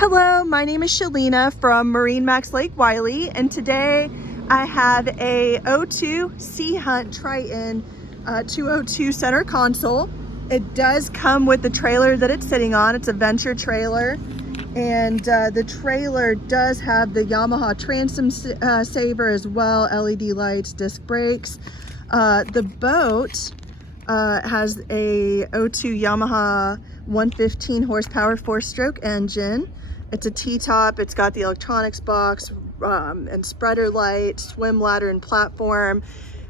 Hello, my name is Shelina from MarineMax Lake Wylie, and today I have a 02 Sea Hunt Triton 202 center console. It does come with the trailer that it's sitting on. It's a Venture trailer, and the trailer does have the Yamaha transom saver as well, LED lights, disc brakes. The boat has a 02 Yamaha 115 horsepower 4-stroke engine. It's a T-top. It's got the electronics box and spreader light, swim ladder and platform.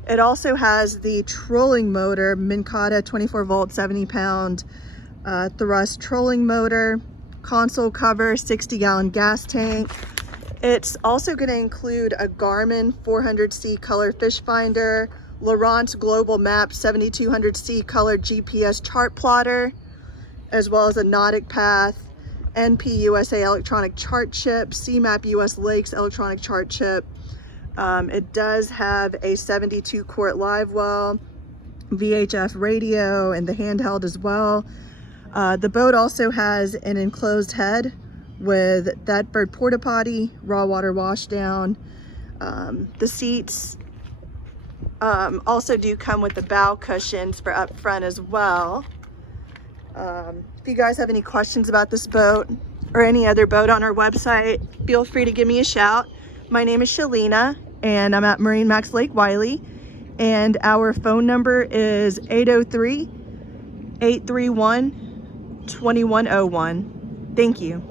It also has the trolling motor, Mincata 24 volt, 70 pound thrust trolling motor, console cover, 60-gallon gas tank. It's also going to include a Garmin 400C color fish finder, Laurent's global map 7200C color GPS chart plotter, as well as a Nautic Path, NP USA electronic chart chip, CMAP US Lakes electronic chart chip. It does have a 72 quart live well, VHF radio, and the handheld as well. The boat also has an enclosed head with Thetford porta potty, raw water wash down. The seats also do come with the bow cushions for up front as well. If you guys have any questions about this boat or any other boat on our website, feel free to give me a shout. My name is Shelina, and I'm at MarineMax Lake Wylie, and our phone number is 803-831-2101. Thank you.